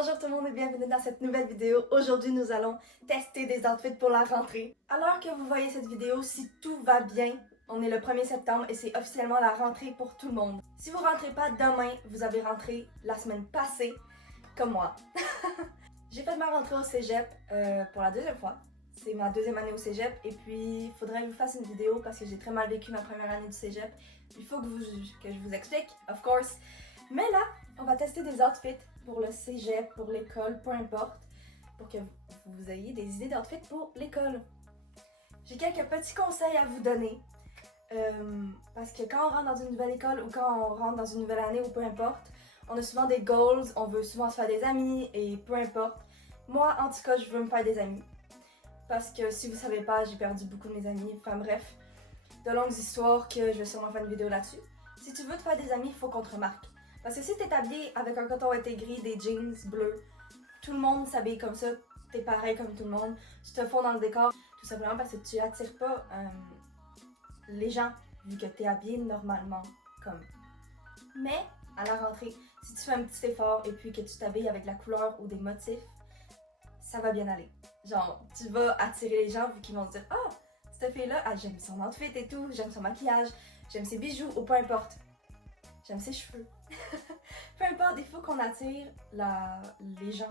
Bonjour tout le monde et bienvenue dans cette nouvelle vidéo. Aujourd'hui, nous allons tester des outfits pour la rentrée. Alors que vous voyez cette vidéo, si tout va bien, on est le 1er septembre et c'est officiellement la rentrée pour tout le monde. Si vous rentrez pas demain, vous avez rentré la semaine passée, comme moi. J'ai fait ma rentrée au cégep pour la deuxième fois. C'est ma deuxième année au cégep et puis il faudrait que je vous fasse une vidéo parce que j'ai très mal vécu ma première année du cégep. Il faut que je vous explique, of course. Mais là, on va tester des outfits pour le cégep, pour l'école, peu importe, pour que vous ayez des idées d'outfits pour l'école. J'ai quelques petits conseils à vous donner. Parce que quand on rentre dans une nouvelle école ou quand on rentre dans une nouvelle année ou peu importe, on a souvent des goals, on veut souvent se faire des amis et peu importe. Moi, en tout cas, je veux me faire des amis. Parce que si vous savez pas, j'ai perdu beaucoup de mes amis. Enfin bref, de longues histoires que je vais sûrement faire une vidéo là-dessus. Si tu veux te faire des amis, il faut qu'on te remarque. Parce que si t'es habillé avec un coton été gris, des jeans bleus, tout le monde s'habille comme ça, t'es pareil comme tout le monde, tu te fonds dans le décor, tout simplement parce que tu attires pas les gens, vu que t'es habillé normalement comme. Mais, à la rentrée, si tu fais un petit effort et puis que tu t'habilles avec la couleur ou des motifs, ça va bien aller. Genre, tu vas attirer les gens vu qu'ils vont se dire « Ah, cette fille-là, j'aime son outfit et tout, j'aime son maquillage, j'aime ses bijoux » ou peu importe. J'aime ses cheveux. Peu importe, il faut qu'on attire les gens.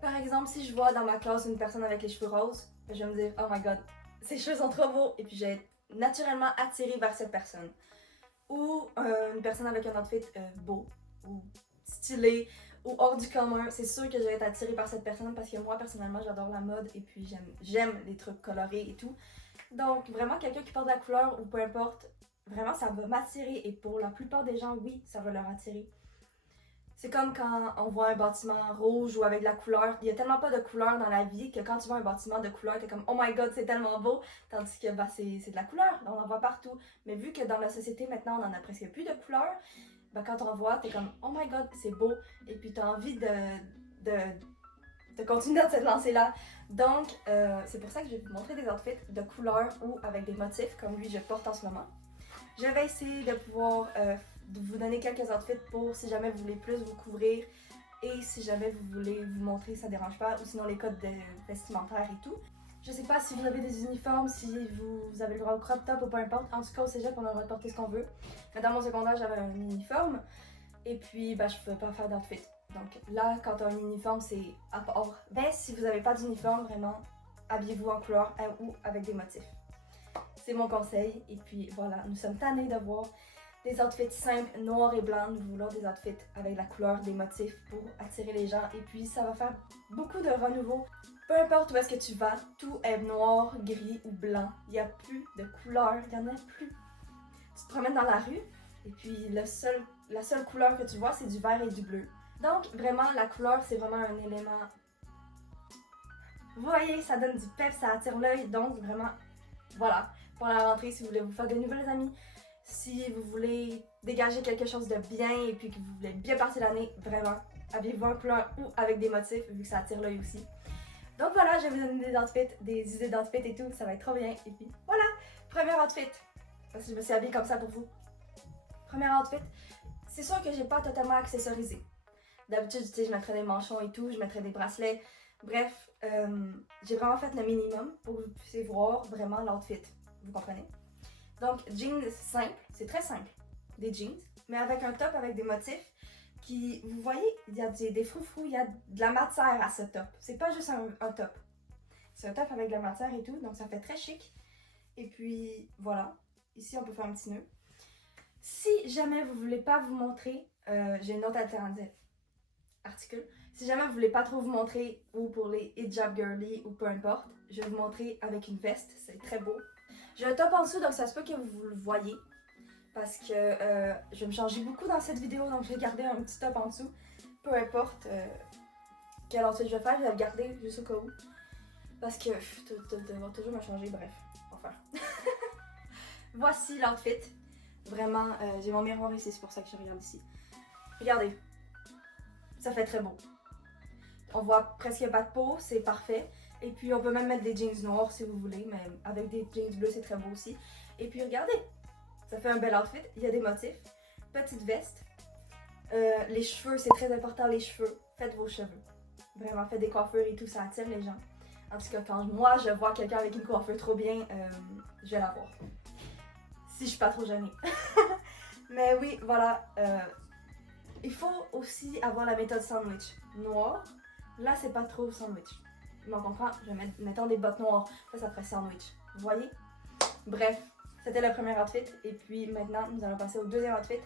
Par exemple, si je vois dans ma classe une personne avec les cheveux roses, je vais me dire « Oh my god, ses cheveux sont trop beaux » et puis je vais être naturellement attirée vers cette personne. Ou une personne avec un outfit beau, ou stylé, ou hors du commun, c'est sûr que je vais être attirée par cette personne parce que moi, personnellement, j'adore la mode et puis j'aime les trucs colorés et tout. Donc, vraiment, quelqu'un qui porte de la couleur ou peu importe, vraiment, ça va m'attirer et pour la plupart des gens, oui, ça va leur attirer. C'est comme quand on voit un bâtiment rouge ou avec de la couleur. Il y a tellement pas de couleur dans la vie que quand tu vois un bâtiment de couleur, t'es comme « Oh my god, c'est tellement beau !» Tandis que bah, c'est de la couleur, on en voit partout. Mais vu que dans la société, maintenant, on en a presque plus de couleurs, bah, quand on voit, t'es comme « Oh my god, c'est beau !» Et puis t'as envie de continuer dans cette lancée-là. Donc, c'est pour ça que je vais vous montrer des outfits de couleur ou avec des motifs comme lui je porte en ce moment. Je vais essayer de pouvoir de vous donner quelques outfits pour si jamais vous voulez plus vous couvrir et si jamais vous voulez vous montrer, ça dérange pas, ou sinon les codes vestimentaires et tout. Je sais pas si vous avez des uniformes, si vous avez le droit au crop top ou peu importe. En tout cas, au cégep, on a le droit de porter ce qu'on veut. Mais dans mon secondaire, j'avais un uniforme et puis bah, je pouvais pas faire d'outfit. Donc là, quand on a un uniforme, c'est à part. Ben, si vous n'avez pas d'uniforme, vraiment, habillez-vous en couleur ou avec des motifs. C'est mon conseil. Et puis voilà, nous sommes tannés de voir des outfits simples, noirs et blancs. Nous voulons des outfits avec la couleur, des motifs pour attirer les gens. Et puis ça va faire beaucoup de renouveau. Peu importe où est-ce que tu vas, tout est noir, gris ou blanc. Il n'y a plus de couleur, il n'y en a plus. Tu te promènes dans la rue et puis la seule couleur que tu vois, c'est du vert et du bleu. Donc vraiment, la couleur, c'est vraiment un élément. Vous voyez, ça donne du pep, ça attire l'œil. Donc vraiment, voilà. Pour la rentrée, si vous voulez vous faire de nouvelles amies, si vous voulez dégager quelque chose de bien et puis que vous voulez bien partir l'année, vraiment, habillez-vous en couleur ou avec des motifs, vu que ça attire l'œil aussi. Donc voilà, je vais vous donner des outfits, des idées d'outfits et tout, ça va être trop bien. Et puis voilà, premier outfit, parce que je me suis habillée comme ça pour vous. Premier outfit, c'est sûr que j'ai pas totalement accessorisé. D'habitude, tu sais, je mettrais des manchons et tout, je mettrais des bracelets. Bref, j'ai vraiment fait le minimum pour que vous puissiez voir vraiment l'outfit. Vous comprenez? Donc, jeans simple, c'est très simple. Des jeans, mais avec un top avec des motifs qui, vous voyez, il y a des froufrous, il y a de la matière à ce top. C'est pas juste un top. C'est un top avec de la matière et tout, donc ça fait très chic. Et puis, voilà. Ici, on peut faire un petit nœud. Si jamais vous voulez pas vous montrer, j'ai une autre alternative. Articule. Si jamais vous voulez pas trop vous montrer, ou pour les hijab girly ou peu importe, je vais vous montrer avec une veste, c'est très beau. J'ai un top en dessous, donc ça se peut que vous le voyez. Parce que je vais me changer beaucoup dans cette vidéo, donc je vais garder un petit top en dessous. Peu importe quel outfit je vais faire, je vais le garder juste au cas où. Parce que va toujours me changer, bref, enfin. Voici l'outfit. Vraiment, j'ai mon miroir ici, c'est pour ça que je regarde ici. Regardez, ça fait très beau. On voit presque pas de peau, c'est parfait. Et puis on peut même mettre des jeans noirs si vous voulez, mais avec des jeans bleus c'est très beau aussi. Et puis regardez, ça fait un bel outfit, il y a des motifs. Petite veste. Les cheveux, c'est très important les cheveux. faites vos cheveux. Vraiment, faites des coiffures et tout, ça attire les gens. En tout cas, quand moi je vois quelqu'un avec une coiffure trop bien, je vais la voir. Si je suis pas trop gênée. Mais oui, voilà. Il faut aussi avoir la méthode sandwich. Noir. Là, c'est pas trop sandwich. Mais on comprend, je vais mettre, mettons des bottes noires. Ça ferait sandwich. Vous voyez? Bref, c'était le premier outfit. Et puis maintenant, nous allons passer au deuxième outfit.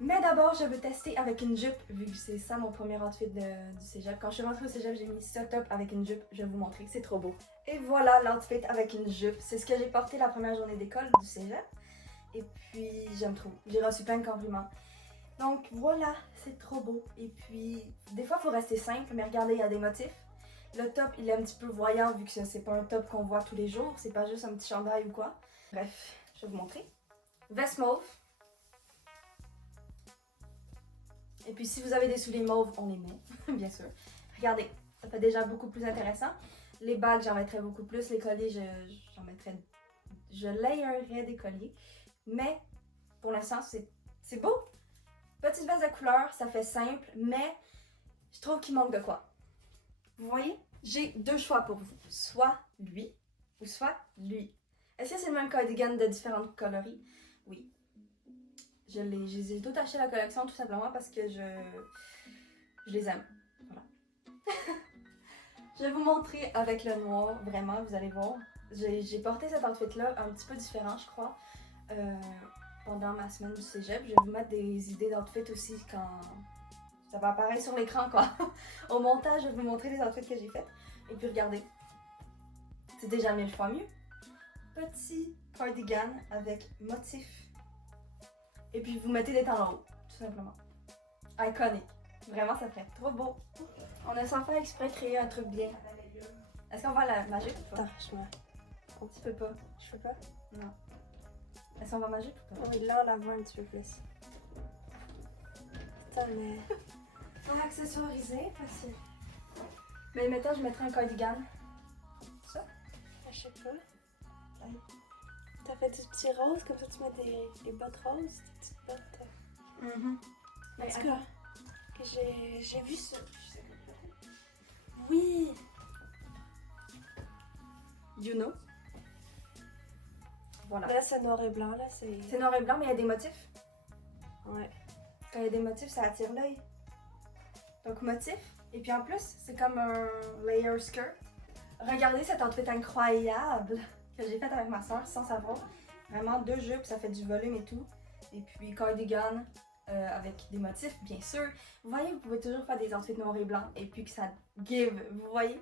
Mais d'abord, je veux tester avec une jupe, vu que c'est ça mon premier outfit du cégep. Quand je suis rentrée au cégep, j'ai mis ce top avec une jupe. Je vais vous montrer, c'est trop beau. Et voilà l'outfit avec une jupe. C'est ce que j'ai porté la première journée d'école du cégep. Et puis, j'aime trop. J'ai reçu plein de compliments. Donc voilà, c'est trop beau. Et puis, des fois, il faut rester simple, mais regardez, il y a des motifs. Le top, il est un petit peu voyant, vu que c'est pas un top qu'on voit tous les jours. C'est pas juste un petit chandail ou quoi. Bref, je vais vous montrer. Veste mauve. Et puis si vous avez des souliers mauves, on les met, bien sûr. Regardez, ça fait déjà beaucoup plus intéressant. Les bagues, j'en mettrais beaucoup plus. Les colliers, j'en mettrais... Je layerais des colliers. Mais, pour l'instant, c'est beau. Petite veste de couleur, ça fait simple, mais je trouve qu'il manque de quoi. Vous voyez? J'ai deux choix pour vous. Soit lui, ou soit lui. Est-ce que c'est le même cardigan de différentes coloris? Oui. Je les ai tout acheté la collection tout simplement parce que je les aime. Voilà. Je vais vous montrer avec le noir, vraiment, vous allez voir. J'ai porté cet outfit-là un petit peu différent, je crois, pendant ma semaine du cégep. Je vais vous mettre des idées d'outfit aussi quand ça va apparaître sur l'écran, quoi. Au montage, je vais vous montrer les outfits que j'ai faits. Et puis regardez, c'est déjà 1000 fois mieux. Petit cardigan avec motif. Et puis vous mettez des talons hauts, tout simplement. Iconique. Vraiment, ça fait trop beau. On a sans faire exprès créé un truc bien. Est-ce qu'on va la magique ou pas? Attends, je me... Tu peux pas. Je peux pas? Non. Est-ce qu'on va magique ou pas? Oui, là, on la voit un petit peu plus. Putain, mais... Faut accessoiriser, facile. Mais mettons, je mettrais un cardigan. Ça? Je sais pas. T'as fait du petit rose, comme ça tu mets des bottes roses, des petites bottes. En tout cas, j'ai vu ça. Oui! You know. Voilà. Là, c'est noir et blanc, là, c'est... C'est noir et blanc, mais il y a des motifs. Ouais. Quand il y a des motifs, ça attire l'œil. Donc, motif. Et puis en plus, c'est comme un layer skirt. Regardez cet outfit incroyable que j'ai fait avec ma soeur sans savoir. Vraiment deux jupes, ça fait du volume et tout. Et puis cardigan avec des motifs, bien sûr. Vous voyez, vous pouvez toujours faire des outfits noirs et blancs et puis que ça give, vous voyez?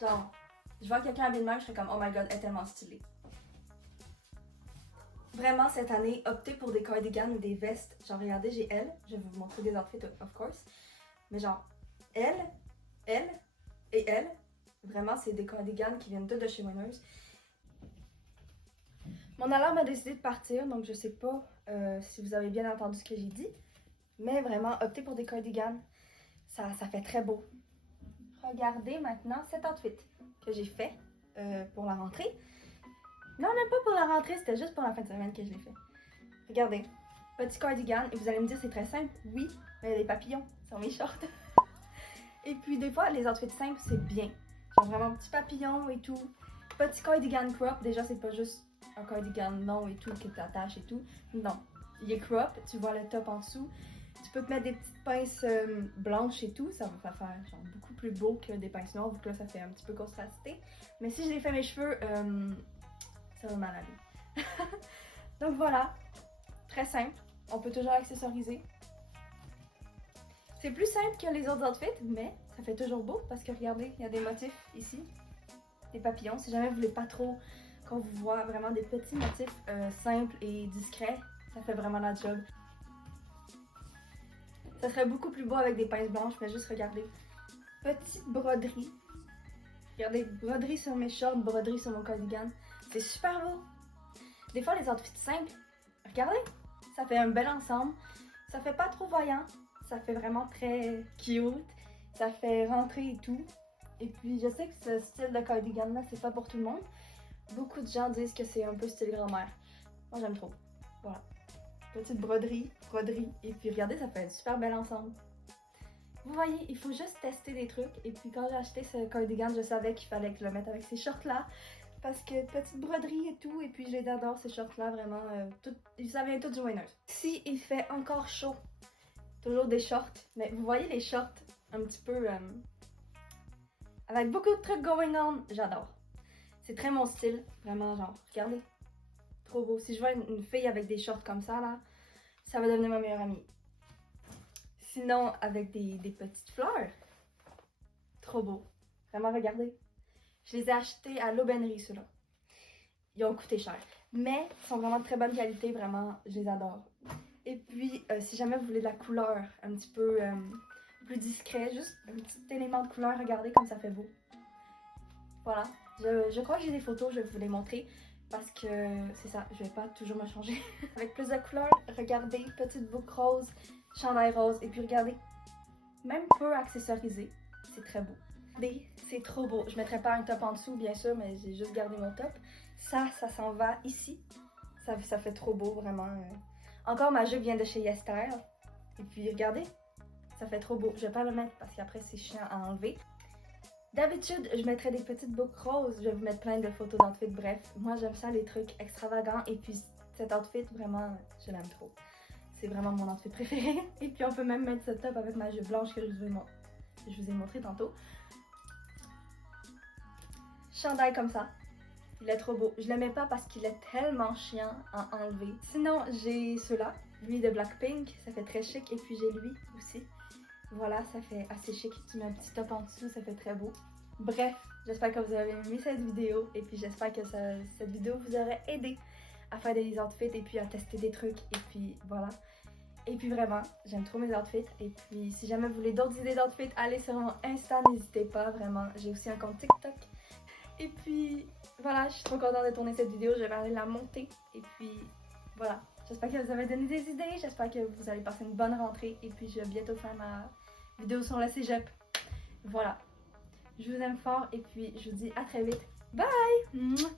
Genre, je vois quelqu'un habillé de même, je serais comme oh my god, elle est tellement stylée. Vraiment, cette année, optez pour des cardigans ou des vestes. Genre, regardez, j'ai elle. Je vais vous montrer des outfits, of course. Mais genre, elle et elle. Vraiment, c'est des cardigans qui viennent tous de chez Winners. Mon alarme a décidé de partir, donc je sais pas si vous avez bien entendu ce que j'ai dit. Mais vraiment, optez pour des cardigans. Ça fait très beau. Regardez maintenant cet outfit que j'ai fait pour la rentrée. Non, même pas pour la rentrée, c'était juste pour la fin de semaine que je l'ai fait. Regardez, petit cardigan, et vous allez me dire c'est très simple. Oui, mais il y a des papillons sur mes shorts. Et puis des fois, les outfits simples, c'est bien. Genre vraiment petit papillon et tout. Petit cardigan crop, déjà c'est pas juste un cardigan long et tout qui t'attache et tout. Non, il est crop, tu vois le top en dessous. Tu peux te mettre des petites pinces blanches et tout, ça va faire genre beaucoup plus beau que des pinces noires, vu que là ça fait un petit peu contrasté. Mais si je l'ai fait mes cheveux, ça va mal aller. Donc voilà, très simple, on peut toujours accessoriser. C'est plus simple que les autres outfits, mais ça fait toujours beau parce que regardez, il y a des motifs ici, des papillons. Si jamais vous voulez pas trop qu'on vous voit vraiment des petits motifs simples et discrets, ça fait vraiment la job. Ça serait beaucoup plus beau avec des pinces blanches, mais juste regardez. Petite broderie. Regardez, broderie sur mes shorts, broderie sur mon cardigan. C'est super beau. Des fois, les outfits simples, regardez, ça fait un bel ensemble. Ça fait pas trop voyant. Ça fait vraiment très cute. Ça fait rentrer et tout. Et puis, je sais que ce style de cardigan-là, c'est pas pour tout le monde. Beaucoup de gens disent que c'est un peu style grand-mère. Moi, j'aime trop. Voilà. Petite broderie. Et puis, regardez, ça fait un super bel ensemble. Vous voyez, il faut juste tester des trucs. Et puis quand j'ai acheté ce cardigan, je savais qu'il fallait que je le mette avec ces shorts-là. Parce que petite broderie et tout. Et puis je les adore, ces shorts-là, vraiment. Ça vient tout du Winners. Si il fait encore chaud, toujours des shorts. Mais vous voyez les shorts un petit peu... avec beaucoup de trucs going on. J'adore. C'est très mon style. Vraiment, genre, regardez. Trop beau. Si je vois une fille avec des shorts comme ça, là, ça va devenir ma meilleure amie. Sinon, avec des petites fleurs. Trop beau. Vraiment, regardez. Je les ai achetés à l'aubainerie, ceux-là. Ils ont coûté cher. Mais ils sont vraiment de très bonne qualité, vraiment, je les adore. Et puis, si jamais vous voulez de la couleur un petit peu plus discret, juste un petit élément de couleur, regardez comme ça fait beau. Voilà. Je crois que j'ai des photos, je vais vous les montrer. Parce que c'est ça, je vais pas toujours me changer. Avec plus de couleurs, regardez, petite boucle rose, chandail rose, et puis regardez, même peu accessorisé, c'est très beau. C'est trop beau. Je mettrai pas un top en dessous, bien sûr, mais j'ai juste gardé mon top. Ça s'en va ici. Ça fait trop beau, vraiment. Encore, ma jupe vient de chez Yester. Et puis regardez, ça fait trop beau. Je vais pas le mettre parce qu'après c'est chiant à enlever. D'habitude, je mettrais des petites boucles roses, je vais vous mettre plein de photos d'outfits, bref. Moi, j'aime ça, les trucs extravagants, et puis cet outfit, vraiment, je l'aime trop. C'est vraiment mon outfit préféré. Et puis on peut même mettre ce top avec ma jupe blanche que je vous ai montré tantôt. Chandail comme ça. Il est trop beau. Je le mets pas parce qu'il est tellement chiant à enlever. Sinon, j'ai ceux-là, lui de Blackpink, ça fait très chic, et puis j'ai lui aussi. Voilà, ça fait assez chic. Tu mets un petit top en dessous, ça fait très beau. Bref, j'espère que vous avez aimé cette vidéo. Et puis j'espère que cette vidéo vous aurait aidé à faire des outfits et puis à tester des trucs. Et puis voilà. Et puis vraiment, j'aime trop mes outfits. Et puis si jamais vous voulez d'autres idées d'outfits, allez sur mon Insta, n'hésitez pas vraiment. J'ai aussi un compte TikTok. Et puis voilà, je suis trop contente de tourner cette vidéo. Je vais aller la monter. Et puis voilà. J'espère que vous avez donné des idées. J'espère que vous allez passer une bonne rentrée. Et puis je vais bientôt faire ma vidéo sur le cégep. Voilà. Je vous aime fort et puis je vous dis à très vite. Bye!